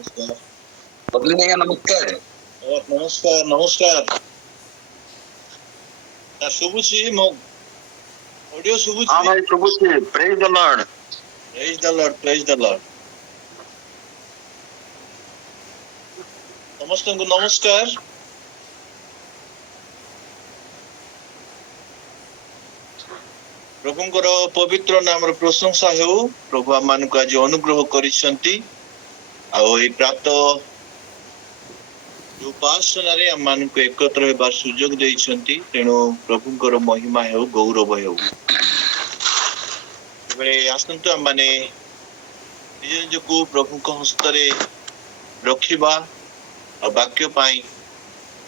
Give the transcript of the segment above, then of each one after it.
नमस्कार। बदली नहीं है नमस्कार। नमस्कार नमस्कार। शुभुची मो ऑडियो हाँ शुभुची। भाई शुभुची praise the lord. Praise the lord praise the lord. ସମସ୍ତଙ୍କୁ ନମସ୍କାର। ପ୍ରଭୁଙ୍କର ପବିତ୍ର ନାମର ପ୍ରଶଂସା ହେଉ। ପ୍ରଭୁ ଆମମାନଙ୍କୁ ଆଜି ଅନୁଗ୍ରହ କରିଛନ୍ତି ଆଉ ଏହି ପ୍ରାପ୍ତ ଉପାସନାରେ ଆମମାନଙ୍କୁ ଏକତ୍ର ହେବାର ସୁଯୋଗ ଦେଇଛନ୍ତି। ତେଣୁ ପ୍ରଭୁଙ୍କର ମହିମା ହେଉ ଗୌରବ ହେଉ। ଏବେ ଆସନ୍ତୁ ଆମମାନେ ନିଜ ନିଜକୁ ପ୍ରଭୁଙ୍କ ହସ୍ତରେ ରଖିବା ଆଉ ବାକ୍ୟ ପାଇଁ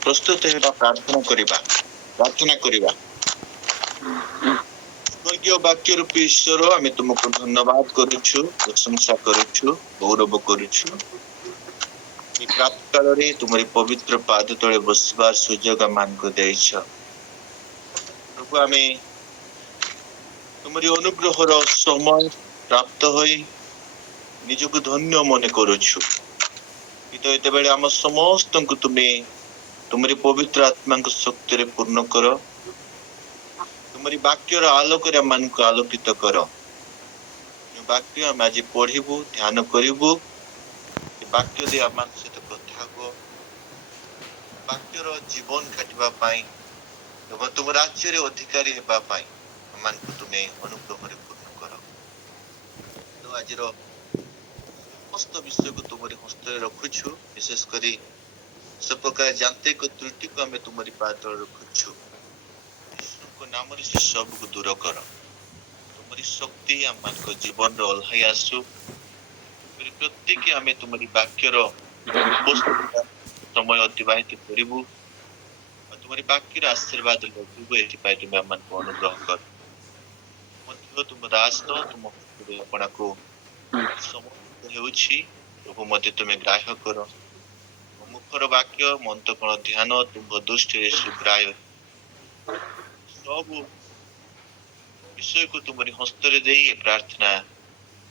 ପ୍ରସ୍ତୁତ ହେବା ପ୍ରାର୍ଥନା କରିବା। ସ୍ୱର୍ଗୀୟ ବାକ୍ୟ ରୂପୀ ଈଶ୍ୱର ଆମେ ତୁମକୁ ଧନ୍ୟବାଦ କରୁଛୁ, ପ୍ରଶଂସା କରୁଛୁ, ଗୌରବ କରୁଛୁ। ଏ ପ୍ରାପ୍ତ କାଳରେ ତୁମରି ପବିତ୍ର ପାଦ ତଳେ ବସିବାର ସୁଯୋଗ ଆମମାନଙ୍କୁ ଦେଇଛ। ପ୍ରଭୁ ଆମେ ତୁମରି ଅନୁଗ୍ରହର ସମୟ ପ୍ରାପ୍ତ ହୋଇ ନିଜକୁ ଧନ୍ୟ ମନେ କରୁଛୁ। କିନ୍ତୁ ଏତେବେଳେ ଆମ ସମସ୍ତଙ୍କୁ ତୁମେ ତୁମରି ପବିତ୍ର ଆତ୍ମାଙ୍କ ଶକ୍ତିରେ ପୂର୍ଣ୍ଣ କର। ତୁମରି ବାକ୍ୟର ଆଲୋକରେ ଆମମାନଙ୍କୁ ଆଲୋକିତ କର। ଯେଉଁ ବାକ୍ୟ ଆମେ ଆଜି ପଢିବୁ, ଧ୍ୟାନ କରିବୁ, ଏ ବାକ୍ୟ ଦେଇ ଆମମାନଙ୍କ ସହିତ କଥା ହୁଅ। ବାକ୍ୟର ଜୀବନ କାଟିବା ପାଇଁ ଏବଂ ତୁମ ରାଜ୍ୟରେ ଅଧିକାରୀ ହେବା ପାଇଁ ଆମମାନଙ୍କୁ ତୁମେ ଅନୁଗ୍ରହରେ ପୂର୍ଣ୍ଣ କର। ଆଜିର ସମସ୍ତ ବିଷୟକୁ ତୁମରି ହସ୍ତରେ ରଖୁଛୁ। ବିଶେଷ କରି ସେ ପ୍ରକାର ଯାନ୍ତ୍ରିକ ତ୍ରୁଟିକୁ ଆମେ ତୁମରି ପାଦ ତଳେ ରଖୁଛୁ। ଯୀଶୁଙ୍କ ନାମରେ ସେ ସବୁକୁ ଦୂର କର। ତୁମରି ଶକ୍ତି ଆମମାନଙ୍କ ଜୀବନରେ ଓହ୍ଲାଇ ଆସୁ। ପ୍ରତ୍ୟେକ ଆମେ ତୁମରି ବାକ୍ୟର ସମୟ ଅତିବାହିତ କରିବୁ ଆଉ ତୁମରି ବାକ୍ୟର ଆଶୀର୍ବାଦ ଲଭିବୁ। ଏଥିପାଇଁ ତୁମେ ଆମମାନଙ୍କୁ ଅନୁଗ୍ରହ କର। ମଧ୍ୟ ତୁମ ଦାସ ତୁମ ହସ୍ତରେ ଆପଣାକୁ ସମର୍ପିତ ହେଉଛି। ପ୍ରଭୁ ମଧ୍ୟ ତୁମେ ଗ୍ରାହ୍ୟ କର। ମୁଖର ବାକ୍ୟ ମନ୍ତକଣ ଧ୍ୟାନ ତୁମ ଦୃଷ୍ଟିରେ ସୁଗ୍ରାହ୍ୟ। ସବୁ ବିଷୟକୁ ତୁମରି ହସ୍ତରେ ଦେଇ ଏ ପ୍ରାର୍ଥନା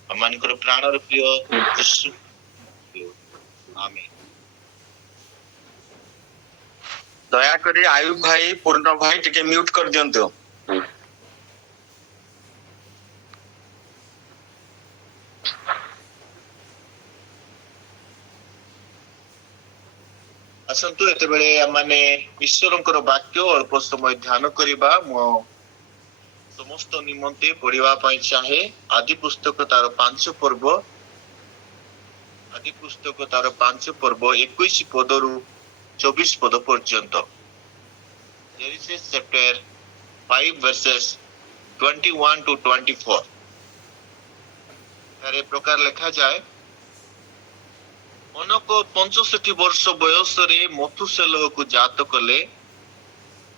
ଆମମାନଙ୍କର ପ୍ରାଣର ପ୍ରିୟ ଯୀଶୁ। ଆମେନ୍। ଦୟାକରି ଆୟୁବ ଭାଇ, ପୂର୍ଣ୍ଣ ଭାଇ ଟିକେ ମ୍ୟୁଟ କରିଦିଅନ୍ତୁ। ଆସନ୍ତୁ ଏତେବେଳେ ଆମମାନେ ଈଶ୍ୱରଙ୍କର ବାକ୍ୟ ଅଳ୍ପ ସମୟ ଧ୍ୟାନ କରିବା। ମୁଁ ସମସ୍ତ ନିମନ୍ତେ ପଢିବା ପାଇଁ ଚାହେଁ। ଆଦି ପୁସ୍ତକ ତାର 5 ପର୍ବ 21 ପଦରୁ 24 ପଦ ପର୍ଯ୍ୟନ୍ତ। Genesis chapter 5 verses 21 to 24। ଏଠାରେ ପ୍ରକାର ଲେଖାଯାଏ, ଅନକ 65 ବର୍ଷ ବୟସରେ ମଥୁସେଲହକୁ ଜାତ କଲେ।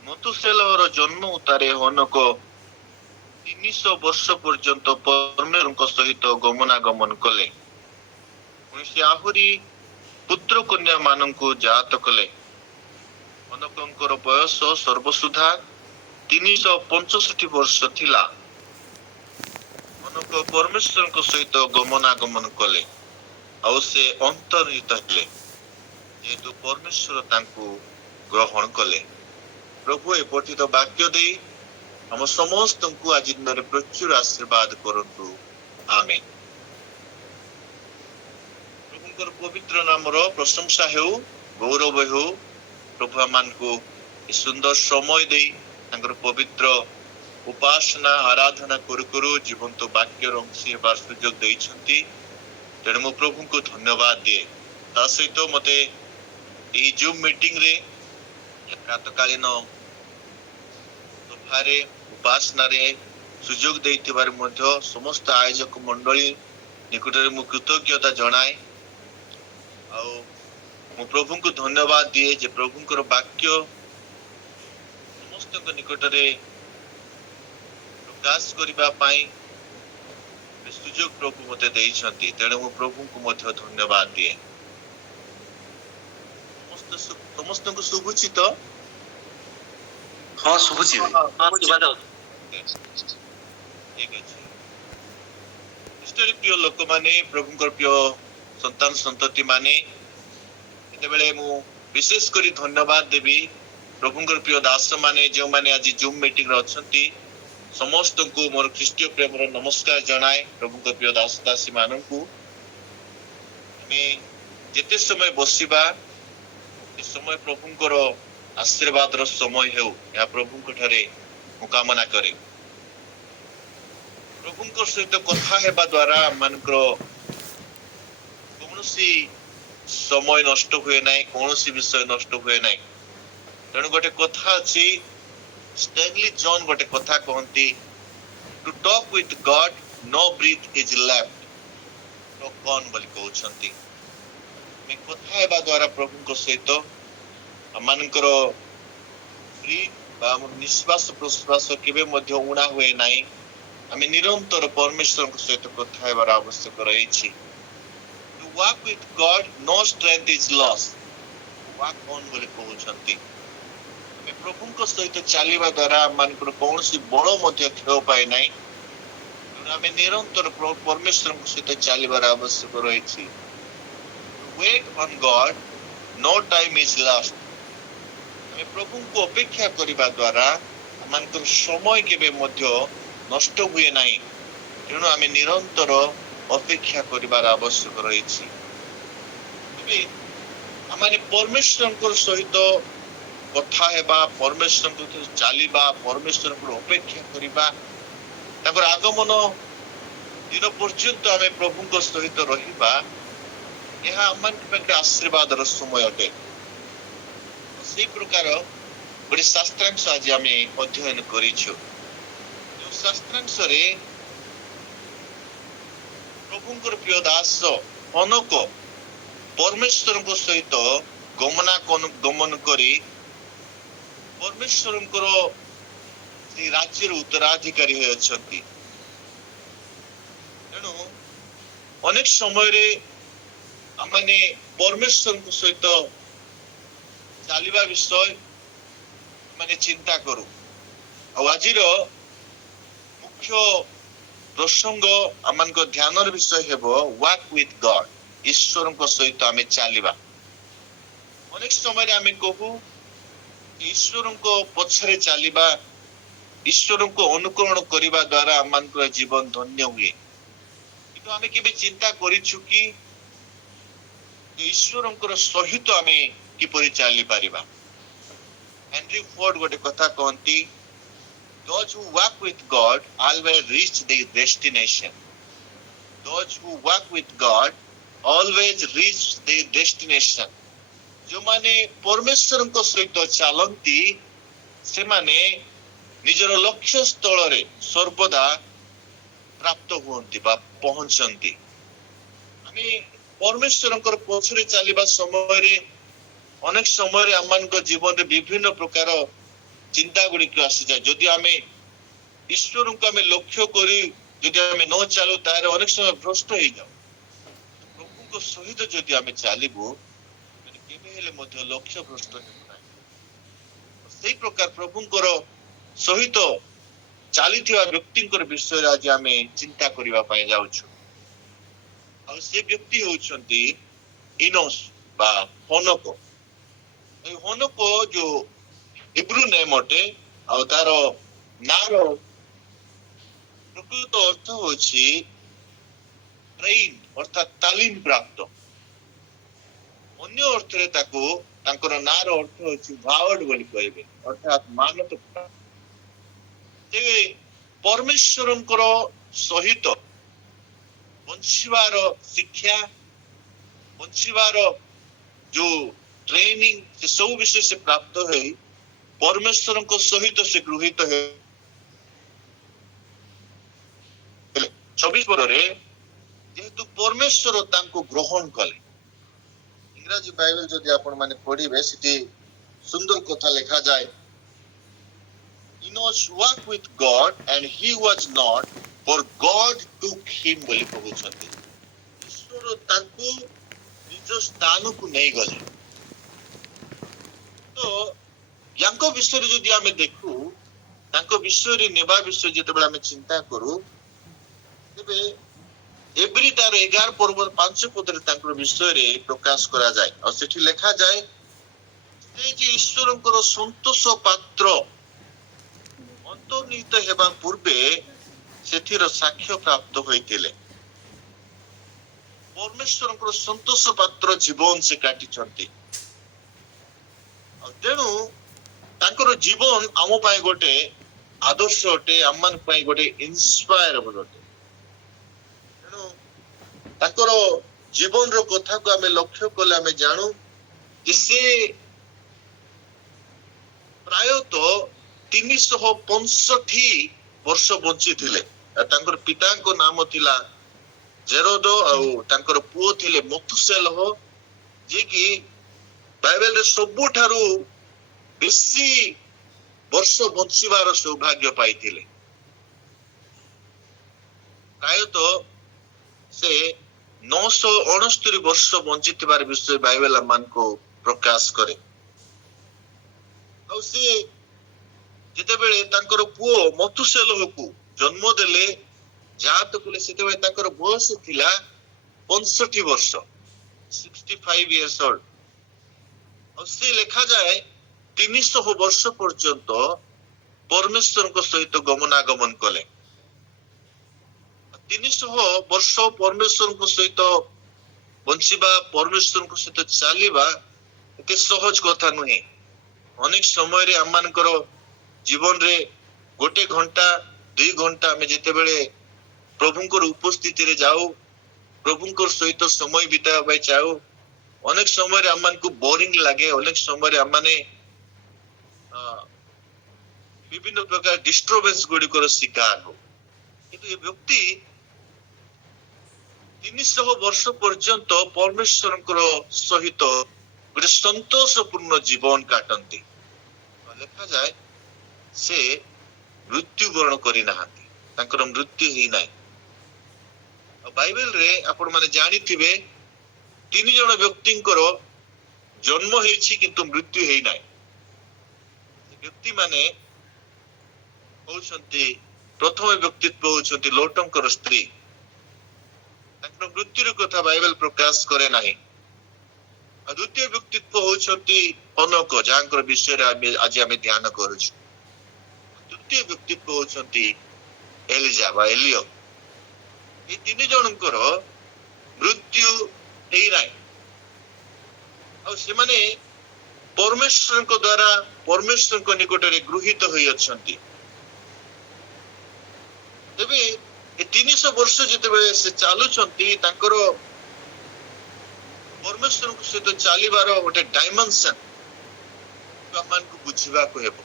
ମଥୁସେଲହର ଜନ୍ମ ଉତ୍ତାରେ ଅନକ 300 ବର୍ଷ ପର୍ଯ୍ୟନ୍ତ ପରମେଶ୍ୱରଙ୍କ ସହିତ ଗମନାଗମନ କଲେ। ସେ ଆହୁରି ପୁତ୍ର କନ୍ୟା ମାନଙ୍କୁ ଜାତ କଲେ। ଅନକଙ୍କର ବୟସ ସର୍ବସୁଦ୍ଧା 365 ବର୍ଷ ଥିଲା। ଅନକ ପରମେଶ୍ୱରଙ୍କ ସହିତ ଗମନାଗମନ କଲେ ଆଉ ସେ ଅନ୍ତର୍ହିତ ହେଲେ, ଯେହେତୁ ପରମେଶ୍ୱର ତାଙ୍କୁ ଗ୍ରହଣ କଲେ। ପ୍ରଭୁ ଏ ପଠିତ ବାକ୍ୟ ଦେଇ ଆମ ସମସ୍ତଙ୍କୁ ଆଜି ଦିନରେ ପ୍ରଚୁର ଆଶୀର୍ବାଦ କରନ୍ତୁ। ଆମେନ୍। ପ୍ରଭୁଙ୍କର ପବିତ୍ର ନାମର ପ୍ରଶଂସା ହେଉ, ଗୌରବ ହେଉ। ପ୍ରଭୁ ଆମମାନଙ୍କୁ ଏ ସୁନ୍ଦର ସମୟ ଦେଇ ତାଙ୍କର ପବିତ୍ର ଉପାସନା ଆରାଧନା କରୁ କରୁ ଜୀବନ୍ତ ବାକ୍ୟର ଅଂଶୀ ହେବାର ସୁଯୋଗ ଦେଇଛନ୍ତି। ତେଣୁ ମୁଁ ପ୍ରଭୁଙ୍କୁ ଧନ୍ୟବାଦ ଦିଏ। ତା ସହିତ ମତେ ଏହି ଜୁମ୍ ମିଟିଂରେ ପ୍ରାତଃକାଳୀନ ସଭାରେ ଉପାସନାରେ ସୁଯୋଗ ଦେଇଥିବାରୁ ମଧ୍ୟ ସମସ୍ତ ଆୟୋଜକ ମଣ୍ଡଳୀ ନିକଟରେ ମୁଁ କୃତଜ୍ଞତା ଜଣାଏ। ଆଉ ମୁଁ ପ୍ରଭୁଙ୍କୁ ଧନ୍ୟବାଦ ଦିଏ ଯେ ପ୍ରଭୁଙ୍କର ବାକ୍ୟ ସମସ୍ତଙ୍କ ନିକଟରେ ପ୍ରକାଶ କରିବା ପାଇଁ ସୁଯୋଗ ପ୍ରଭୁ ମତେ ଦେଇଛନ୍ତି। ତେଣୁ ମୁଁ ପ୍ରଭୁଙ୍କୁ ମଧ୍ୟ ଧନ୍ୟବାଦ ଦିଏ। ସମସ୍ତଙ୍କୁ ଶୁଭୁଛି ତ? ହଁ ଶୁଭୁଛି। ଠିକ ଅଛି। ପ୍ରିୟ ଲୋକମାନେ, ପ୍ରଭୁଙ୍କର ପ୍ରିୟ संतान संतति माने जेतेबेले मु विशेष करी धन्यवाद देवी प्रभुंकर प्रिय दास माने जो माने आज जूम मीटिंग रे अछंती समस्त को मोर ख्रीष्टीय प्रेम रो नमस्कार जनाए प्रभुंकर प्रिय दास दासी माननकु हमें जेते समय बसिबा ए समय प्रभुंकर आशीर्वाद रो समय हेउ या प्रभुंक ठारे मु कामना करे प्रभुंकर सहित कथा हेबा द्वारा मानकर कौनसी समय नष्ट हुए नाई कौनसी विषय नष्ट हुए नाई तेणु गोटे कथा अछि स्टैनली जॉन गोटे कथा कहंती to talk with God no breath is left talk on बोली कहउछंती मैं कथा हेबा द्वारा प्रभुंकर सहित मानकर ब्रीथ बा निश्वास प्रश्वास केबे मध्य उणा हुए नाई आमे निरंतर परमेश्वर सहित कथा हेबार आवश्यक रही to walk with God no strength is lost walk on बोली कहउछंती आमे प्रभुंक सहित चलीबा द्वारा मानकर कौनसी बड़ मध्य क्षय पाए नाही आमे निरंतर परमेश्वर सहित चलीबार आवश्यक रही wait on God no time is lost आमे प्रभुंक अपेक्षा करिबा द्वारा मानकर समय केबे मध्य नष्ट हुए नाही तेणु आमे निरंतर अपेक्षा करिबार आवश्यक रही आमे परमेश्वर सहित कथा हेबा परमेश्वर चलीबा परमेश्वर अपेक्षा करिबा ताकर आगमन दिन पर्यंत आमे प्रभुंक सहित रहिबा यह आम आशीर्वाद समय अटे से प्रकार गोटे शास्त्रांश आज आम अध्ययन करिछु शास्त्रांश रे प्रभुंकर प्रिय दास अनक परमेश्वर सहित गमन करी परमेश्वर राज्य उत्तराधिकारी होती तेणु अनेक समय आमने परमेश्वर सहित चलवा विषय माने चिंता करू आज मुख्य प्रसंग आम ध्यान विषय हेब वॉक विथ गॉड ईश्वर सहित आम चलवा अनेक समय आम कहू ईश्वर पछरे चलवा ईश्वर को अनुकरण करने द्वारा आम जीवन धन्य हुए किंतु आम के चिंता करिछु कि ईश्वर सहित आम किपरि चली पारिबा हेनरी फोर्ड गोटे कथा कहती those who walk with God always reach their destination those who walk with God always reach their destination जो माने परमेश्वर सहित चलती से माने निजर लक्ष्य स्थल रे सर्वदा प्राप्त हुंती बा पहुंचंती आमे परमेश्वर पछरे चलवा समय रे अनेक समय आम जीवन रे विभिन्न प्रकार चिंता गुड़िक आसी जाए जदि आम ईश्वर को आम लक्ष्य करी जदि आम न चलू तार अनेक समय भ्रष्ट हो जाऊ प्रभु सहित जदि आम चलू लक्ष्य भ्रष्ट से प्रकार प्रभुंकर सहित चली व्यक्ति विषय आज आम चिंता करने जाऊँ से व्यक्ति होती इनोस बा हनक हनक जो हिब्रू नेम अटे तार नार प्रकृत अर्थ होछि ट्रेन अर्थात तालीम प्राप्त अन्य अर्थ रे ताको तांकर नार अर्थ होछि भावड बोली कहबे अर्थात मानत जे परमेश्वरंकर सहित बंशीवार शिक्षा बंशीवार जो ट्रेनिंग से सब विषय से प्राप्त है परमेश्वर सहित से गृहित है 26 पर जेहेतु परमेश्वर तांको ग्रहण कले इंग्रजी बाइबल जदि आपण माने पढ़िबे सिटी सुंदर कथा लिखा जाए Enoch walked with God and he was not for God took him बोली कहउछथि ईश्वर तांको निज स्थान को नहीं गले तो यांको विषय रे जदि आमे देखू तांको विषय रे नेबा विषय जेतेबेला आमे चिंता करू तेबे ଏବ୍ରି ତାର 11 ପର୍ବ 5 ପଦରେ ତାଙ୍କର ବିଷୟରେ ପ୍ରକାଶ କରାଯାଏ ଆଉ ସେଠି ଲେଖାଯାଏ ସେ ଯେ ଈଶ୍ୱରଙ୍କର ସନ୍ତୋଷ ପାତ୍ର ଅନ୍ତର୍ନିହିତ ହେବା ପୂର୍ବେ ସେଥିର ସାକ୍ଷ୍ୟ ପ୍ରାପ୍ତ ହୋଇଥିଲେ। ପରମେଶ୍ୱରଙ୍କର ସନ୍ତୋଷ ପାତ୍ର ଜୀବନ ସେ କାଟିଛନ୍ତି ଆଉ ତେଣୁ ତାଙ୍କର ଜୀବନ ଆମ ପାଇଁ ଗୋଟେ ଆଦର୍ଶ ଅଟେ, ଆମମାନଙ୍କ ପାଇଁ ଗୋଟେ ଇନ୍ସପାୟାରେବଲ ଅଟେ। ତେଣୁ ତାଙ୍କର ଜୀବନର କଥାକୁ ଆମେ ଲକ୍ଷ୍ୟ କଲେ ଆମେ ଜାଣୁ ଯେ ସେ ପ୍ରାୟତଃ 365 ବର୍ଷ ବଞ୍ଚିଥିଲେ। ତାଙ୍କର ପିତାଙ୍କ ନାମ ଥିଲା ଜେରୋଦ ଆଉ ତାଙ୍କର ପୁଅ ଥିଲେ ମଥୁସେଲହ, ଯିଏକି ବାଇବେଲରେ ସବୁଠାରୁ ବେଶୀ ବର୍ଷ ବଞ୍ଚିବାର ସୌଭାଗ୍ୟ ପାଇଥିଲେ। ପ୍ରାୟତଃ ସେ 969 ବର୍ଷ ବଞ୍ଚିଥିବାର ବିଷୟ ବାଇବେଲ ଆମମାନଙ୍କୁ ପ୍ରକାଶ କରେ। ଆଉ ସେ ଯେତେବେଳେ ତାଙ୍କର ପୁଅ ମଥୁସେଲହକୁ ଜନ୍ମ ଦେଲେ, ଜାତ କଲେ, ସେତେବେଳେ ତାଙ୍କର ବୟସ ଥିଲା 65 ବର୍ଷ, 65 years old। ଆଉ ସେ ଲେଖାଯାଏ 300 ବର୍ଷ ପର୍ଯ୍ୟନ୍ତ ପରମେଶ୍ୱରଙ୍କ ସହିତ ଗମନାଗମନ କଲେ। 300 ବର୍ଷ ପରମେଶ୍ୱରଙ୍କ ସହିତ ବଞ୍ଚିବା, ପରମେଶ୍ୱରଙ୍କ ସହିତ ଚାଲିବା ଏତେ ସହଜ କଥା ନୁହେଁ। ଅନେକ ସମୟରେ ଆମମାନଙ୍କର ଜୀବନରେ 1 ଘଣ୍ଟା 2 ଘଣ୍ଟା ଆମେ ଯେତେବେଳେ ପ୍ରଭୁଙ୍କର ଉପସ୍ଥିତିରେ ଯାଉ, ପ୍ରଭୁଙ୍କର ସହିତ ସମୟ ବିତାଇବା ପାଇଁ ଚାହୁ, ଅନେକ ସମୟରେ ଆମମାନଙ୍କୁ ବୋରିଂ ଲାଗେ, ଅନେକ ସମୟରେ ଆମମାନେ ବିଭିନ୍ନ ପ୍ରକାର ଡିଷ୍ଟରବେନ୍ସ ଗୁଡିକର ଶିକାର ହଉ। କିନ୍ତୁ ଏ ବ୍ୟକ୍ତି 300 ବର୍ଷ ପର୍ଯ୍ୟନ୍ତ ପରମେଶ୍ୱରଙ୍କର ସହିତ ଗୋଟେ ସନ୍ତୋଷପୂର୍ଣ୍ଣ ଜୀବନ କାଟନ୍ତି। ଲେଖାଯାଏ ସେ ମୃତ୍ୟୁବରଣ କରିନାହାନ୍ତି, ତାଙ୍କର ମୃତ୍ୟୁ ହେଇନାହିଁ। ଆଉ ବାଇବେଲରେ ଆପଣ ମାନେ ଜାଣିଥିବେ 3 ଜଣ ବ୍ୟକ୍ତିଙ୍କର ଜନ୍ମ ହେଇଛି କିନ୍ତୁ ମୃତ୍ୟୁ ହେଇନାହିଁ। ସେ ବ୍ୟକ୍ତି ମାନେ ହଉଛନ୍ତି, ପ୍ରଥମ ବ୍ୟକ୍ତିତ୍ବ ହଉଛନ୍ତି ଲୋଟଙ୍କର ସ୍ତ୍ରୀ। ତାଙ୍କର ମୃତ୍ୟୁର କଥା ବାଇବେଲ ପ୍ରକାଶ କରେ ନାହିଁ। ଆଉ ଦ୍ୱିତୀୟ ବ୍ୟକ୍ତିତ୍ବ ହଉଛନ୍ତି ହନୋକ, ଯାହାଙ୍କର ବିଷୟରେ ଆଜି ଆମେ ଧ୍ୟାନ କରୁଛୁ। ତୃତୀୟ ବ୍ୟକ୍ତିତ୍ବ ହଉଛନ୍ତି ଏଲିଜା ବା ଏଲିୟ। এই 3 ଜଣଙ୍କର ମୃତ୍ୟୁ ହେଇନାହିଁ। ଆଉ ସେମାନେ ପରମେଶ୍ୱରଙ୍କ ଦ୍ୱାରା ପରମେଶ୍ୱରଙ୍କ ନିକଟରେ ଗୃହୀତ ହୋଇ ଅଛନ୍ତି। ତେବେ ଏ 300 ବର୍ଷ ଯେତେବେଳେ ସେ ଚାଲୁଛନ୍ତି, ତାଙ୍କର ପରମେଶ୍ୱରଙ୍କ ସହିତ ଚାଲିବାର ଗୋଟେ ଡାଇମେନସନ ଆମମାନଙ୍କୁ ବୁଝିବାକୁ ହେବ।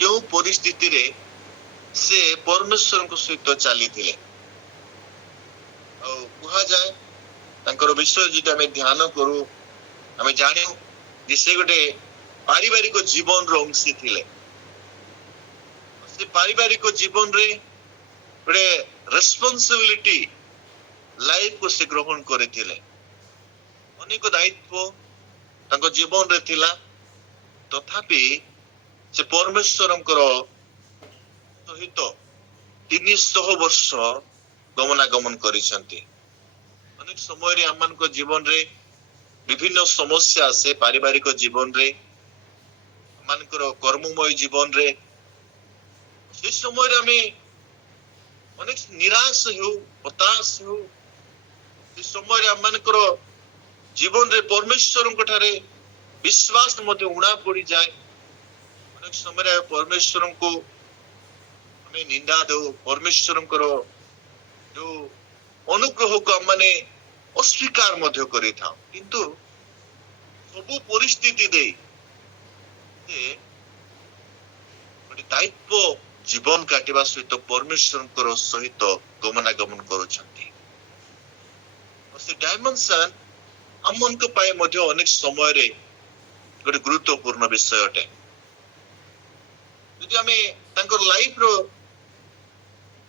କେଉଁ ପରିସ୍ଥିତିରେ ସେ ପରମେଶ୍ୱରଙ୍କ ସହିତ ଚାଲିଥିଲେ। ଆଉ କୁହାଯାଏ ତାଙ୍କର ବିଷୟ ଯଦି ଆମେ ଧ୍ୟାନ କରୁ, ଆମେ ଜାଣୁ ଯେ ସେ ଗୋଟେ ପାରିବାରିକ ଜୀବନର ଅଂଶୀ ଥିଲେ। ସେ ପାରିବାରିକ ଜୀବନରେ ଗୋଟେ ରେସ୍ପନ୍ସିବିଲିଟି ଲାଇଫକୁ ସେ ଗ୍ରହଣ କରିଥିଲେ। ଅନେକ ଦାୟିତ୍ୱ ତାଙ୍କ ଜୀବନରେ ଥିଲା, ତଥାପି ସେ ପରମେଶ୍ୱରଙ୍କର ସହିତ 300 ବର୍ଷ ଗମନାଗମନ କରିଛନ୍ତି। ଅନେକ ସମୟରେ ଆମମାନଙ୍କ ଜୀବନରେ ବିଭିନ୍ନ ସମସ୍ୟା ଆସେ, ପାରିବାରିକ ଜୀବନରେ, ଆମମାନଙ୍କର କର୍ମମୟ ଜୀବନରେ। ସେ ସମୟରେ ଆମେ ଅନେକ ନିରାଶ ହେଉ, ହତାଶ ହେଉ। ସେ ସମୟରେ ଆମମାନଙ୍କର ଜୀବନରେ ପରମେଶ୍ୱରଙ୍କ ଠାରେ ବିଶ୍ୱାସ ମଧ୍ୟ ଉଣା ପଡିଯାଏ। ଅନେକ ସମୟରେ ପରମେଶ୍ୱରଙ୍କୁ ଆମେ ନିନ୍ଦା ଦଉ, ପରମେଶ୍ୱରଙ୍କର ଯୋଉ ଅନୁଗ୍ରହକୁ ଆମେ ଅସ୍ୱୀକାର ମଧ୍ୟ କରିଥାଉ। କିନ୍ତୁ ସବୁ ପରିସ୍ଥିତି ଦେଇ ସେ ଗୋଟେ ଦାୟିତ୍ୱ ଜୀବନ କାଟିବା ସହିତ ପରମେଶ୍ୱରଙ୍କର ସହିତ ଗମନାଗମନ କରୁଛନ୍ତି। ସେ ଡାଇମେନସନ ଆମମାନଙ୍କ ପାଇଁ ମଧ୍ୟ ଅନେକ ସମୟରେ ଗୋଟେ ଗୁରୁତ୍ୱପୂର୍ଣ୍ଣ ବିଷୟ ଅଟେ। ଯଦି ଆମେ ତାଙ୍କର ଲାଇଫର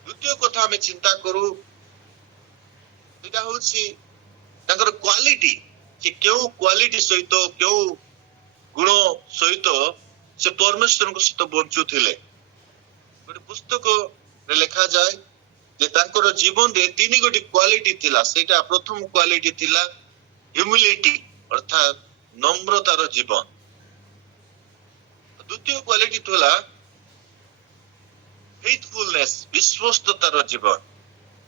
ଦ୍ୱିତୀୟ କଥା ଆମେ ଚିନ୍ତା କରୁ, ସେଟା ହଉଛି ତାଙ୍କର କ୍ୱାଲିଟି, ଯେ କେଉଁ କ୍ୱାଲିଟି ସହିତ, କେଉଁ ଗୁଣ ସହିତ ସେ ପରମେଶ୍ୱରଙ୍କ ସହିତ ବଞ୍ଚୁଥିଲେ। ଗୋଟେ ପୁସ୍ତକରେ ଲେଖାଯାଏ ଯେ ତାଙ୍କର ଜୀବନରେ ତିନି ଗୋଟି କ୍ୱାଲିଟି ଥିଲା। ସେଇଟା ପ୍ରଥମ କ୍ୱାଲିଟି ଥିଲା ହ୍ୟୁମିଲିଟି ଅର୍ଥାତ নম্রতাର ଜୀବନ। ଦ୍ୱିତୀୟ କ୍ୱାଲିଟି ଥିଲା ଫେଥଫୁଲନେସ ବିଶ୍ୱସ୍ତତାର ଜୀବନ।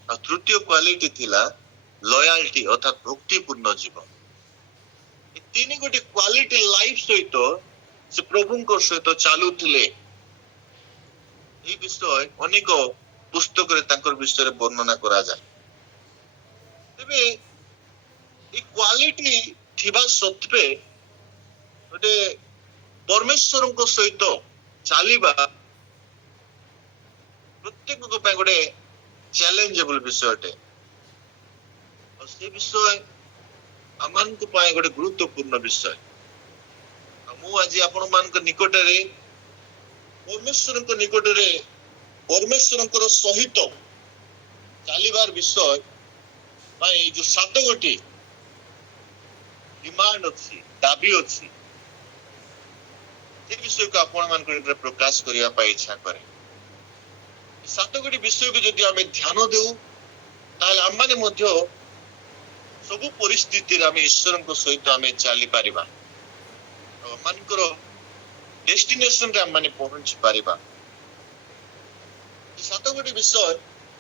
ଆଉ ତୃତୀୟ କ୍ୱାଲିଟି ଥିଲା ଲୟାଲଟି ଅର୍ଥାତ ଭକ୍ତିପୂର୍ଣ୍ଣ ଜୀବନ। ଏ ତିନି ଗୋଟି କ୍ୱାଲିଟି ଲାଇଫ ସହିତ ସେ ପ୍ରଭୁଙ୍କ ସହିତ ଚାଲୁଥିଲେ। এই ବିଷୟ ଅନେକ ପୁସ୍ତକରେ ତାଙ୍କର ବିଷୟରେ ବର୍ଣ୍ଣନା କରାଯାଏ। ତେବେ এই କ୍ୱାଲିଟି ଥିବା ସତ୍ତ୍ୱେ ଗୋଟେ ପରମେଶ୍ୱରଙ୍କ ସହିତ ଚାଲିବା ପ୍ରତ୍ୟେକଙ୍କ ପାଇଁ ଗୋଟେ ଚ୍ୟାଲେଞ୍ଜେବଲ ବିଷୟଟେ। ଆଉ ସେ ବିଷୟ ଆମମାନଙ୍କ ପାଇଁ ଗୋଟେ ଗୁରୁତ୍ୱପୂର୍ଣ୍ଣ ବିଷୟ। ଆଉ ମୁଁ ଆଜି ଆପଣମାନଙ୍କ ନିକଟରେ ପରମେଶ୍ୱରଙ୍କ ନିକଟରେ ପରମେଶ୍ୱରଙ୍କର ସହିତ ଚାଲିବାର ବିଷୟ ପାଇଁ ଏଇ ଯୋଉ 7 ଗୋଟି ଡିମାଣ୍ଡ ଅଛି, ଦାବି ଅଛି, ସେ ବିଷୟକୁ ଆପଣମାନଙ୍କ ନିକଟରେ ପ୍ରକାଶ କରିବା ପାଇଁ ଇଚ୍ଛା କରେ। 7 ଗୋଟି ବିଷୟକୁ ଯଦି ଆମେ ଧ୍ୟାନ ଦେଉ ତାହେଲେ ଆମମାନେ ମଧ୍ୟ ସବୁ ପରିସ୍ଥିତିରେ ଆମେ ଈଶ୍ୱରଙ୍କ ସହିତ ଆମେ ଚାଲିପାରିବା। ଆଉ ଆମମାନଙ୍କର ଡେଷ୍ଟିନେସନରେ ଆମମାନେ ପହଞ୍ଚି ପାରିବା। 7 ଗୋଟି ବିଷୟ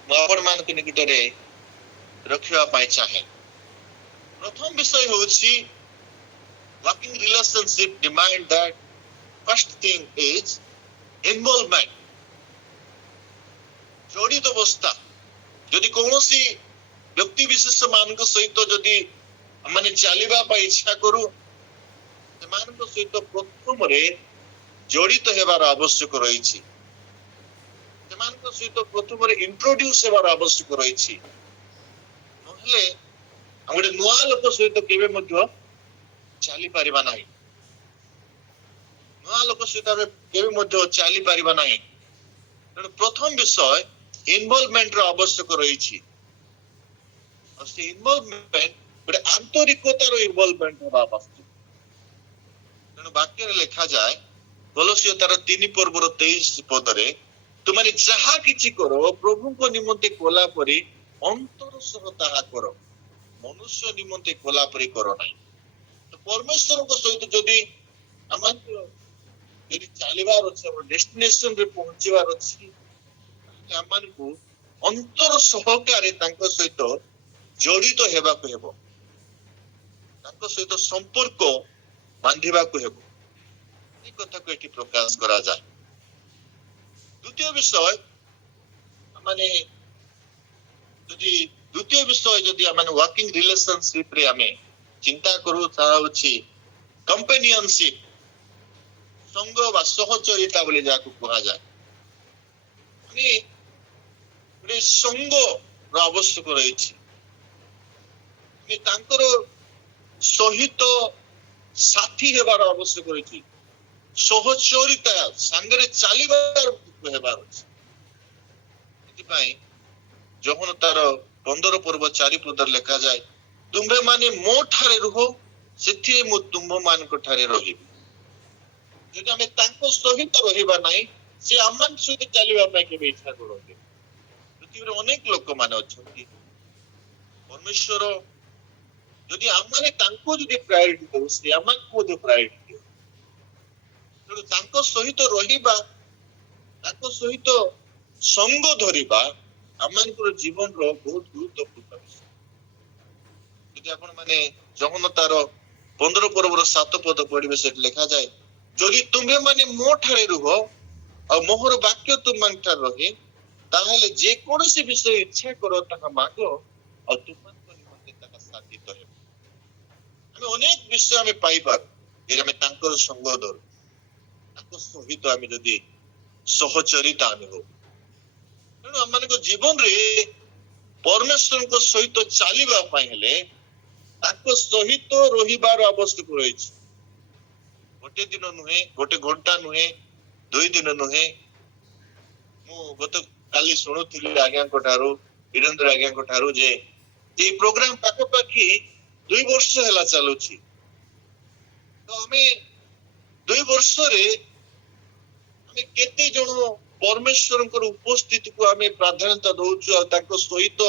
ମୁଁ ଆପଣମାନଙ୍କ ନିକଟରେ ରଖିବା ପାଇଁ ଚାହେଁ। ପ୍ରଥମ ବିଷୟ ହେଉଛି working relationship demand that first thing is involvement। ଜଡ଼ିତ ଅବସ୍ଥା। ଯଦି କୌଣସି ବ୍ୟକ୍ତି ବିଶେଷ ମାନଙ୍କ ସହିତ ଯଦି ଆମେ ଚାଲିବା ପାଇଁ ଇଚ୍ଛା କରୁ ସେମାନଙ୍କ ସହିତ ପ୍ରଥମରେ ଜଡ଼ିତ ହେବାର ଆବଶ୍ୟକ ରହିଛି। ସେମାନଙ୍କ ସହିତ ପ୍ରଥମରେ ଇଣ୍ଟ୍ରୋଡ୍ୟୁସ ହେବାର ଆବଶ୍ୟକ ରହିଛି। ନହେଲେ ଆମେ ଗୋଟେ ନୂଆ ଲୋକ ସହିତ କେବେ ମଧ୍ୟ ଚାଲିପାରିବା ନାହିଁ। ନୂଆ ଲୋକ ସହିତ ଆମେ କେବେ ମଧ୍ୟ ଚାଲିପାରିବା ନାହିଁ। ତେଣୁ ପ୍ରଥମ ବିଷୟ ଇନଭଲଭମେଣ୍ଟର ଆବଶ୍ୟକ ରହିଛି। ଆଉ ସେ ଇନଭଲଭମେଣ୍ଟ ଗୋଟେ ଆନ୍ତରିକତାର ଇନଭଲଭମେଣ୍ଟ ହେବା ଆବଶ୍ୟକ। ତେଣୁ ବାକ୍ୟରେ ଲେଖାଯାଏ କଲୋସିୟ ତାର 3 ପର୍ବର 23 ପଦରେ ତୁମାନେ ଯାହା କିଛି କର ପ୍ରଭୁଙ୍କ ନିମନ୍ତେ କଲା ପରି ଅନ୍ତର ସହ ତାହା କର, ମନୁଷ୍ୟ ନିମନ୍ତେ କଲା ପରି କର ନାହିଁ। ତ ପରମେଶ୍ୱରଙ୍କ ସହିତ ଯଦି ଆମକୁ ଯଦି ଚାଲିବାର ଅଛି, ଆମର ଡେଷ୍ଟିନେସନରେ ପହଞ୍ଚିବାର ଅଛି, ଆମମାନଙ୍କୁ ଅନ୍ତର ସହକାରେ ତାଙ୍କ ସହିତ ଜଡ଼ିତ ହେବାକୁ ହେବ, ତାଙ୍କ ସହିତ ସମ୍ପର୍କ ବାନ୍ଧିବାକୁ ହେବ। এই কথাକୁ ଏଠି ପ୍ରକାଶ କରାଯାଏ। ଦ୍ୱିତୀୟ ବିଷୟ ମାନେ ଯଦି ଆମେ ୱାର୍କିଂ ରିଲେସନସିପରେ ଆମେ ଚିନ୍ତା କରୁ ତାହା ହେଉଛି କମ୍ପାନିଅନସିପ, ସଙ୍ଗ ବା ସହଚରିତା ବୋଲି ଯାହାକୁ କୁହାଯାଏ। ମାନେ ଗୋଟେ ସଙ୍ଗର ଆବଶ୍ୟକ ରହିଛି। ତାଙ୍କର ସହିତ ସାଥୀ ହେବାର ଆବଶ୍ୟକ ରହିଛି। ସହଚରିତା ସାଙ୍ଗରେ ଚାଲିବାର ହେବାର ଅଛି। ସେଥିପାଇଁ ଯୋହନ ତାର 15 ପର୍ବ 4 ପଦରେ ଲେଖାଯାଏ ତୁମ୍ଭେ ମାନେ ମୋ ଠାରେ ରୁହ, ସେଥିରେ ମୁଁ ତୁମ୍ଭ ମାନଙ୍କ ଠାରେ ରହିବି। ଯଦି ଆମେ ତାଙ୍କ ସହିତ ରହିବା ନାହିଁ, ସେ ଆମମାନଙ୍କ ସହିତ ଚାଲିବା ପାଇଁ କେବେ ଇଚ୍ଛା କରନ୍ତି। ପୃଥିବୀରେ ଅନେକ ଲୋକମାନେ ଅଛନ୍ତି। ପରମେଶ୍ୱର ଯଦି ଆମମାନେ ତାଙ୍କୁ ଯଦି ପ୍ରାୟୋରିଟି ଦଉ, ସେ ଆମମାନଙ୍କୁ ମଧ୍ୟ ପ୍ରାୟୋରିଟି ଦିଅ। ତେଣୁ ତାଙ୍କ ସହିତ ରହିବା, ତାଙ୍କ ସହିତ ସଙ୍ଗ ଧରିବା ଆମମାନଙ୍କର ଜୀବନର ବହୁତ ଗୁରୁତ୍ୱପୂର୍ଣ୍ଣ ବିଷୟ। ଯଦି ଆପଣ ମାନେ ଯୋହନ ତାର 15 ପର୍ବର 7 ପଦ ପଢିବେ, ସେଠି ଲେଖାଯାଏ ଯଦି ତୁମେ ମାନେ ମୋ ଠାରେ ରୁହ ଆଉ ମୋହର ବାକ୍ୟ ତୁମମାନଙ୍କ ଠାରେ ରହେ, ତାହେଲେ ଯେକୌଣସି ବିଷୟ ଇଚ୍ଛା କର ତାହା ମାଗ ଆଉ ତୁମମାନଙ୍କ ନିମନ୍ତେ ତାହା ସାଧିତ ହେବ। ଆମେ ଅନେକ ବିଷୟ ଆମେ ପାଇପାରୁ ଯଦି ଆମେ ତାଙ୍କର ସଙ୍ଗ ଧରୁ, ତାଙ୍କ ସହିତ ଆମେ ଯଦି ସହଚରିତା ଆମେ ହଉ। ତେଣୁ ଆମମାନଙ୍କ ଜୀବନରେ ପରମେଶ୍ୱରଙ୍କ ସହିତ ଚାଲିବା ପାଇଁ ହେଲେ ତାଙ୍କ ସହିତ ରହିବାର ଆବଶ୍ୟକ ରହିଛି। ଗୋଟେ ଦିନ ନୁହେଁ, ଗୋଟେ ଘଣ୍ଟା ନୁହେଁ, 2 ଦିନ ନୁହେଁ। ମୁଁ କାଲି ଶୁଣୁଥିଲି ଆଜ୍ଞାଙ୍କ ଠାରୁ, ବୀରେନ୍ଦ୍ର ଆଜ୍ଞାଙ୍କ ଠାରୁ ଯେ ଏଇ ପ୍ରୋଗ୍ରାମ ପାଖାପାଖି 2 ବର୍ଷ ହେଲା ଚାଲୁଛି। ତ ଆମେ 2 ବର୍ଷରେ ଆମେ କେତେ ଜଣ परमेश्वर उपस्थिति को आम प्राधान्यता दौचु और तांको सहित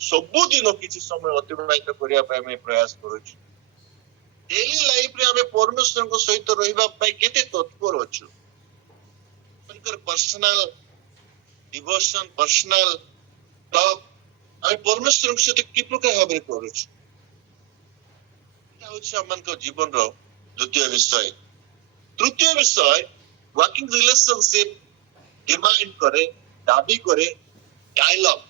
सबुदिन किसी समय अतिबाहित करने प्रयास करुँ। डेली लाइफ रे आम परमेश्वर सहित रही केते तत्पर अच्छु। पर्सनल डिवोशन पर्सनल टॉक आम परमेश्वर सहित कि प्रकार भाव में करुँ। जीवन रो द्वितीय विषय। तृतीय विषय वर्किंग रिलेशनशिप डिमांड करे दाबी करे डायलॉग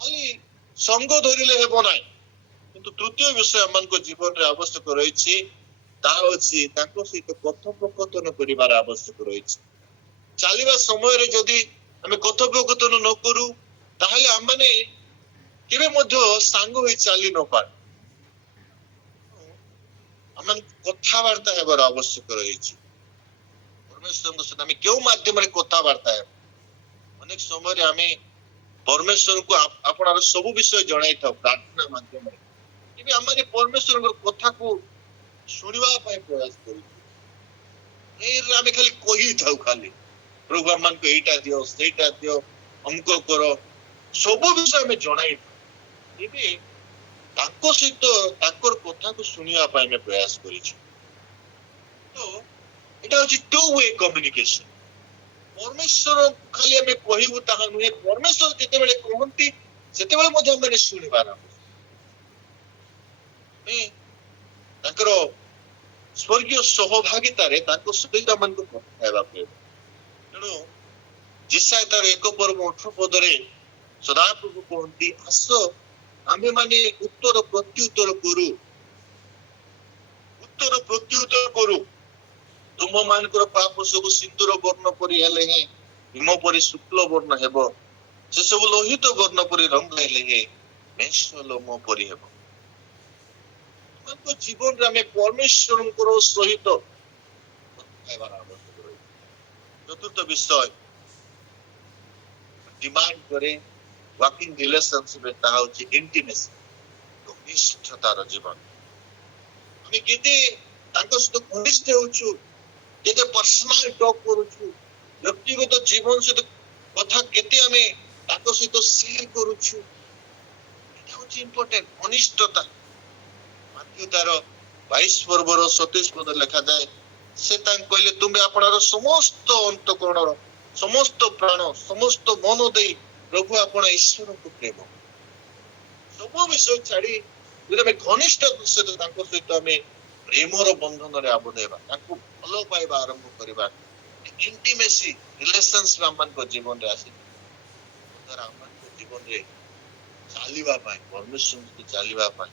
खाली संग धरिले हेबो नाही किंतु तृतीय विषय मन को जीवन रे आवश्यक रहिछि ता अछि ताको सहित कथोपकथन करिवार आवश्यक रहिछि। चलिबा समय रे जदि हमें कथोपकथन न करू ताहले हम माने केबे मध्य सांग होई चली न पार। हम कथावार्ता हेबार आवश्यक रहिछि। परमेश्वर सहित हमें क्यों माध्यम रे कथावार्ता है। अनेक समय रे हमें परमेश्वर को आपणार सब विषय जणाई था प्रार्थना माध्यम रे कि हमारे परमेश्वर कथा को सुनिबा पाए प्रयास करू। ए हमें खाली कही थाउ खाली प्रभु हमन को एटा दियो सेटा दियो हमको करो सब विषय में जणाई था। ताको सहित ताकर कथा को सुनिबा पाए में प्रयास करिछु। तो एटा होची टू वे कम्युनिकेशन। परमेश्वर खाली हमें कहू ताहा नुहे परमेश्वर जेते बेले कहंती सेते बेले मधे हम सुनिबार ताकर स्वर्गीय सहभागिता रे ताको सहित मन को कथा हेबा पे तेणु जिसाय तार 1 पर्व 18 पद रे सदाप्रभु कहंती आसो आमे माने उत्तर प्रत्युत्तर करू तुम मानकर पाप सब सिंदूर वर्ण परि हेले हे हिम परि शुक्ल वर्ण हेबो से सब लोहित वर्ण परि रंग हेले हे मेषलोम परि हेबो। हमको जीवन रे हमें परमेश्वर को सहित हेबार आवश्यक रही। चतुर्थ विषय डिमांड करे वर्किंग रिलेशनशिप ता होची इंटीमेसी घनिष्ठतार जीवन। हमें केते ताको सहित घनिष्ठ होछु केते पर्सनल टॉक करूछु व्यक्तिगत जीवन सहित कथा केते हमें ताको सहित शेयर करूछु एटा होची इंपोर्टेंट घनिष्ठता। माथ्यू तार 22 पर्वर 27 पद लिखा जाए से तांग कहले तुमे आपणार समस्त अंतःकरण समस्त प्राण समस्त मन देई प्रभु आपण ईश्वर को प्रेम सब विषय छाड़ी हमें घनिष्ठ सहित तांको सहित हमें प्रेमर बंधन रे आबद्ध हेबा तांको भलो पाइबा आरंभ करिबा इंटीमेसी रिलेशनशिप हमन को जीवन रे आसी तारा हमन को जीवन रे चालीबा पाए परमेश्वर को चालीबा पाए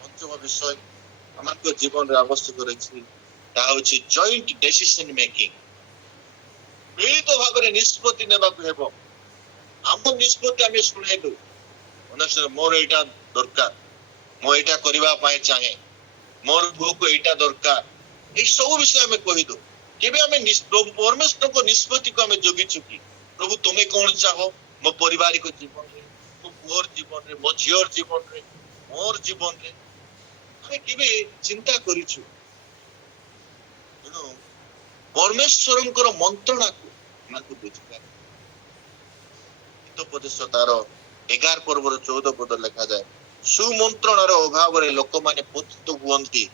पंचम विषय हमन को जीवन रे आवश्यक रही ता होची जॉइंट डिसीजन मेकिंग। मिलित भाव रे निष्पत्ति नेबा को हेबो। हम निष्पत्ति हमें सुनाई दो मनुष्य मोर एटा दरकार मो एटा करिबा पाए चाहे मोर भू को एटा दरकार ए सब विषय हमें कहि दो केबे हमें प्रभु परमेश्वर को निष्पत्ति को हमें जोगी चुकी प्रभु तुम्हें कौन चाहो मो पारिवारिक जीवन रे मो पुअर जीवन रे मो झियर जीवन रे मोर जीवन रे हमें केबे चिंता करिछु। परमेश्वर मंत्रणा को बुझिबा हितोपदेश तार 11 पर्व 14 पद लिखा जाए सुमंत्रणार अभाव रे लोक माने पतित हुअंती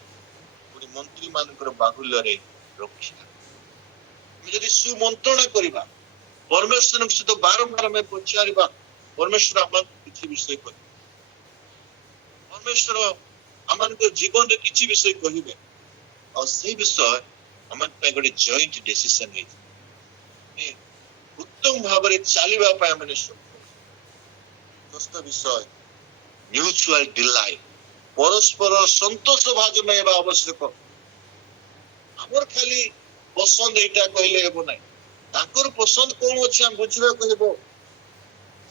पुनी मंत्री मानकर बाहुल्य रे रक्षा। हम यदि सुमंत्रणा करिबा परमेश्वर सहित बारंबार में पचारिबा परमेश्वर हमन किछि विषय कहि परमेश्वर हमन को जीवन रे किछि विषय कहिबे और से विषय हमन पे गोटे जॉइंट डिसीजन है उत्तम भाव रे चालिबा पाए हमने दोस्त विषय म्यूचुअल डिलाइट परस्पर संतोष भाजन हेबा आवश्यक। हमर खाली पसंद एटा कहले हेबो नै ताकर पसंद कोन अछि हम बुझिबा को हेबो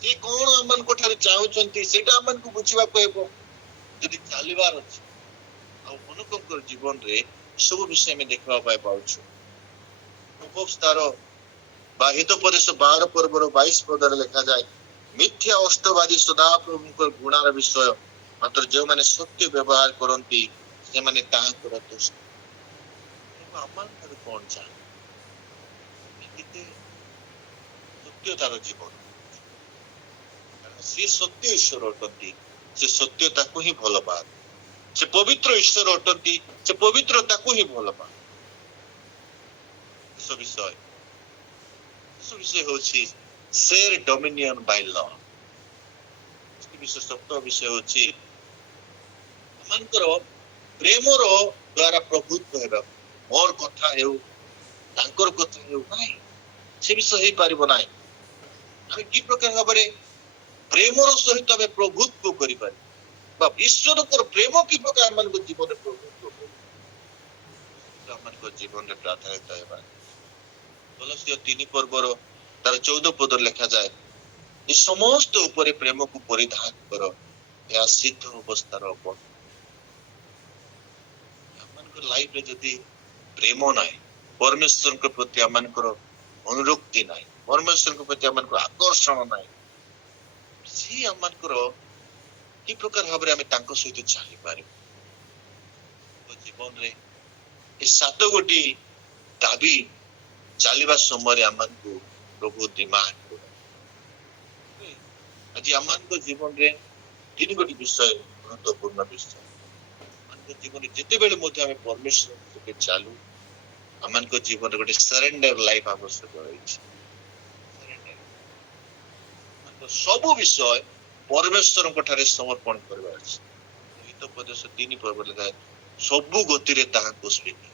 से कोन हमन को ठारे चाहउचंती सेटा हमन को बुझिबा को हेबो यदि चालिबार अछि आ मनुष्यकर जीवन रे सब विषय में देखबा पाए पाउछु। उपस्तार हितोपदेश 12 पर्वर 22 पद लिखा जाए मिथ्या अष्टवादी सदा प्रभु गुणार विषय मात्र जो माने सत्य व्यवहार करंती से माने ताहाकर दोष আমার ଠାରୁ କଣ ଚାହେଁ କେତେ ସତ୍ୟତାର ଜୀବନ, କାରଣ ସେ ସତ୍ୟ ଈଶ୍ୱର ଅଟନ୍ତି, ସେ ସତ୍ୟ ତାକୁ ହିଁ ଭଲ ପାଆନ୍ତି, ସେ ପବିତ୍ର ଈଶ୍ୱର ଅଟନ୍ତି, ସେ ପବିତ୍ର ତାକୁ ହିଁ ଭଲ ପାଆନ୍ତି। ଶେଷ ବିଷୟ ହଉଛି ସେର ଡୋମିନିୟନ ବାଇ ଲ। ବିଷୟ ସପ୍ତମ ବିଷୟ ହଉଛି ଆମମାନଙ୍କର ପ୍ରେମର ଦ୍ଵାରା ପ୍ରଭୁତ୍ୱ ହେବା। ମୋର କଥା ହେଉ, ତାଙ୍କର କଥା ହେଉ ନାହିଁ, ସେ ବିଷୟ ହେଇପାରିବ ନାହିଁ। ଆମେ କି ପ୍ରକାର ଭାବରେ ପ୍ରେମର ସହିତ ଆମେ ପ୍ରଭୁତ୍ୱ କରିପାରିବା ବା ଈଶ୍ୱରଙ୍କର ପ୍ରେମ କି ପ୍ରକାର ଆମମାନଙ୍କ ଜୀବନରେ ପ୍ରଭୁତ୍ୱ କରିବ, ଆମମାନଙ୍କ ଜୀବନରେ ପ୍ରାଧାନ୍ୟତା ହେବା। କଲୋସ୍ୟ 3 ପର୍ବର ତାର 14 ପଦରେ ଲେଖାଯାଏ, ଏ ସମସ୍ତ ଉପରେ ପ୍ରେମକୁ ପରିଧାନ କର, ଏହା ସିଦ୍ଧ ଅବସ୍ଥାର ଅବଧି। ଆମମାନଙ୍କ ଲାଇଫରେ ଯଦି ପ୍ରେମ ନାହିଁ, ପରମେଶ୍ୱରଙ୍କ ପ୍ରତି ଆମମାନଙ୍କର ଅନୁରକ୍ତି ନାହିଁ, ପରମେଶ୍ୱରଙ୍କ ପ୍ରତି ଆମମାନଙ୍କର ଆକର୍ଷଣ ନାହିଁ, ସେ ଆମମାନଙ୍କର କି ପ୍ରକାର ଭାବରେ ଆମେ ତାଙ୍କ ସହିତ ଚାଲିପାରିବୁ। ଜୀବନରେ ଏ 7 ଗୋଟି ଦାବି ଚାଲିବା ସମୟରେ ଆମମାନଙ୍କୁ ପ୍ରଭୁ ଡିମାଣ୍ଡ କରେ। ଆଜି ଆମମାନଙ୍କ ଜୀବନରେ 3 ଗୋଟି ବିଷୟ ଗୁରୁତ୍ୱପୂର୍ଣ୍ଣ ବିଷୟ। ଆମମାନଙ୍କ ଜୀବନରେ ଯେତେବେଳେ ମଧ୍ୟ ଆମେ ପରମେଶ୍ୱରଙ୍କ ସହିତ ଚାଲୁ, ଆମମାନଙ୍କ ଜୀବନରେ ଗୋଟେ ସରେଣ୍ଡର ଲାଇଫ ଆବଶ୍ୟକ ରହିଛି। ସବୁ ବିଷୟ ପରମେଶ୍ୱରଙ୍କ ଠାରେ ସମର୍ପଣ କରିବାର ଅଛି। ହିତୋପଦେଶ 3 ପର୍ବରେ ଲେଖା, ସବୁ ଗତିରେ ତାହାଙ୍କୁ ସ୍ୱୀକାର।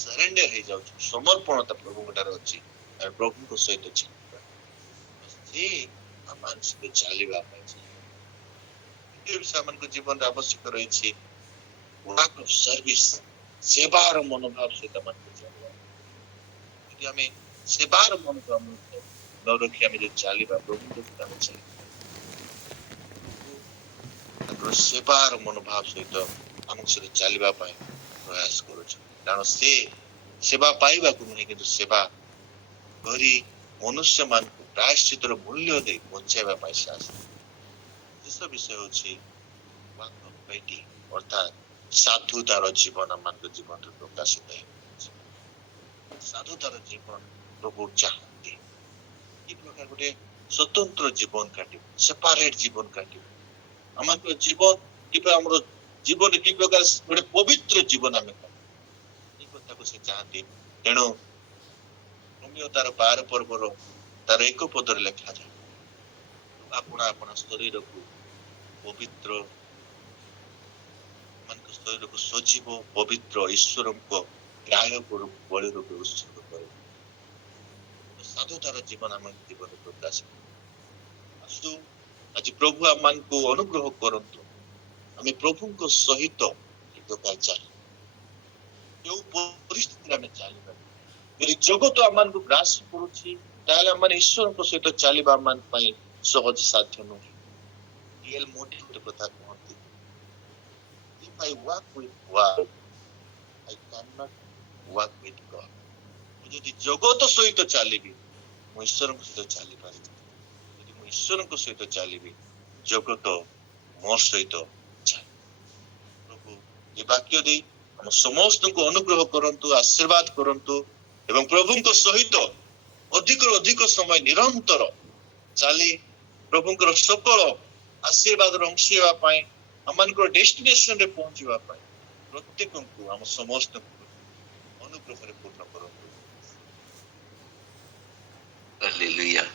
ସରେଣ୍ଡର ହେଇଯାଉଛି, ସମର୍ପଣତା ପ୍ରଭୁଙ୍କ ଠାରେ ଅଛି, ଆମେ ପ୍ରଭୁଙ୍କ ସହିତ ଚାଲିବା। ସେ ଆମମାନଙ୍କ ସହିତ ଚାଲିବା ପାଇଁ ଦ୍ୱିତୀୟ ବିଷୟ ଆମମାନଙ୍କ ଜୀବନରେ ଆବଶ୍ୟକ ରହିଛି ୱାର୍କ ଅଫ ସର୍ଭିସ, ସେବାର ମନୋଭାବ ସହିତ ଆମମାନଙ୍କୁ ଚାଲିବା। ଯଦି ଆମେ ସେବାର ମନୋଭାବ ନ ରଖି ଆମେ ଯଦି ଚାଲିବା, ପ୍ରଭୁଙ୍କ ସହିତ ଆମେ ଚାଲିବା, ତାଙ୍କର ସେବାର ମନୋଭାବ ସହିତ ଆମ ସହିତ ଚାଲିବା ପାଇଁ ପ୍ରୟାସ କରୁଛନ୍ତି। କାରଣ ସେ ସେବା ପାଇବାକୁ ନୁହେଁ, କିନ୍ତୁ ସେବା କରି ମନୁଷ୍ୟମାନଙ୍କୁ ପ୍ରାୟଶ୍ଚିତର ମୂଲ୍ୟ ଦେଇ ବଞ୍ଚାଇବା ପାଇଁ ସେ ଆସେ। ଶେଷ ବିଷୟ ହଉଛି ଅର୍ଥାତ୍ ସାଧୁତାର ଜୀବନ ଆମମାନଙ୍କ ଜୀବନରେ ପ୍ରକାଶିତ ହେଉଛି। ସାଧୁତାର ଜୀବନ ପ୍ରଭୁ ଚାହାନ୍ତି। କି ପ୍ରକାର ଗୋଟେ ସ୍ୱତନ୍ତ୍ର ଜୀବନ କାଟିବ, ସେପାରେଟ ଜୀବନ କାଟିବ। ଆମମାନଙ୍କ ଜୀବନ କିମ୍ବା ଆମର ଜୀବନରେ କି ପ୍ରକାର ଗୋଟେ ପବିତ୍ର ଜୀବନ ଆମେ କାଟିବ, এই କଥାକୁ ସେ ଚାହାନ୍ତି। ତେଣୁ ରୋମିଓ ତାର 12 ପର୍ବର ତାର 1 ପଦରେ ଲେଖାଯାଏ, ଆପଣ ଆପଣ ଶରୀରକୁ ପବିତ୍ର, ମାନଙ୍କ ଶରୀରକୁ ସଜୀବ ପବିତ୍ର ଈଶ୍ୱରଙ୍କ ଗ୍ରାହ୍ୟ ବଳି ରୂପେ ଉତ୍ସର୍ଗ କରେ। ସାଧୁତାର ଜୀବନ ଆମ ଜୀବନରେ ପ୍ରକାଶ ଆସୁ। ଆଜି ପ୍ରଭୁ ଆମମାନଙ୍କୁ ଅନୁଗ୍ରହ କରନ୍ତୁ, ଆମେ ପ୍ରଭୁଙ୍କ ସହିତ ଚାଲିବା। ଯୋଉ ପରିସ୍ଥିତିରେ ଆମେ ଚାଲିବା, ଯଦି ଜଗତ ଆମମାନଙ୍କୁ ଗ୍ରାସ କରୁଛି, ତାହେଲେ ଆମେ ଈଶ୍ୱରଙ୍କ ସହିତ ଚାଲିବା ଆମ ପାଇଁ ସହଜ ସାଧ୍ୟ ନୁହେଁ। ଡିଏଲ ମୋଦି ଗୋଟେ କଥା କୁହନ୍ତି, if I walk with God, I cannot walk with God. ମୁଁ ଯଦି ଜଗତ ସହିତ ଚାଲିବି, ମୁଁ ଈଶ୍ୱରଙ୍କ ସହିତ ଚାଲିପାରିବି। ଯଦି ମୁଁ ଈଶ୍ୱରଙ୍କ ସହିତ ଚାଲିବି, ଜଗତ ମୋ ସହିତ ଚାଲିବ। ପ୍ରଭୁ ଏ ବାକ୍ୟ ଦେଇ ଆମ ସମସ୍ତଙ୍କୁ ଅନୁଗ୍ରହ କରନ୍ତୁ, ଆଶୀର୍ବାଦ କରନ୍ତୁ ଏବଂ ପ୍ରଭୁଙ୍କ ସହିତ ଅଧିକରୁ ଅଧିକ ସମୟ ନିରନ୍ତର ଚାଲି ପ୍ରଭୁଙ୍କର ସକଳ ଆଶୀର୍ବାଦର ଅଂଶ ହେବା ପାଇଁ, ଆମମାନଙ୍କର ଡେଷ୍ଟିନେସନରେ ପହଞ୍ଚିବା ପାଇଁ ପ୍ରତ୍ୟେକଙ୍କୁ, ଆମ ସମସ୍ତଙ୍କୁ ଅନୁଗ୍ରହରେ ପୂର୍ଣ୍ଣ କରନ୍ତୁ। Hallelujah.